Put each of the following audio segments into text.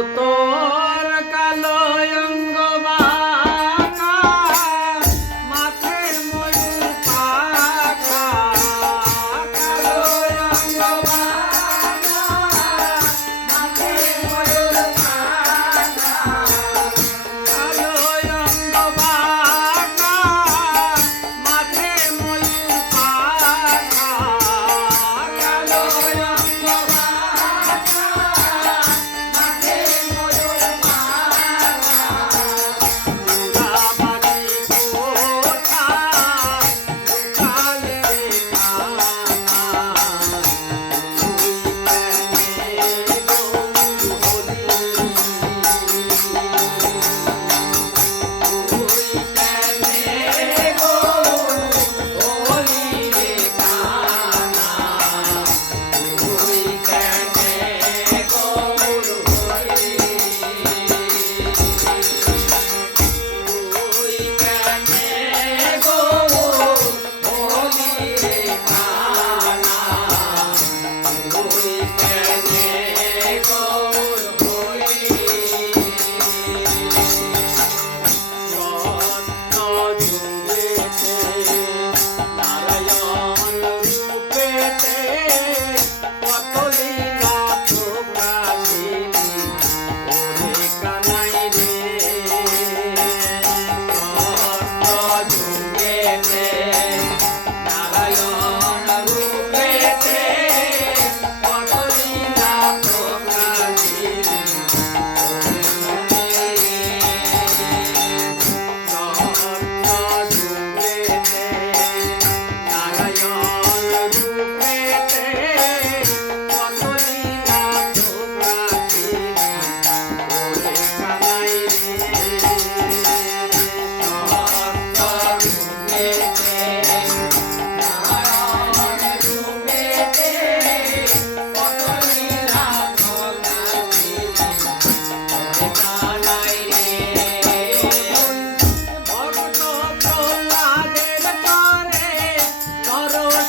todo.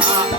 ah, ah.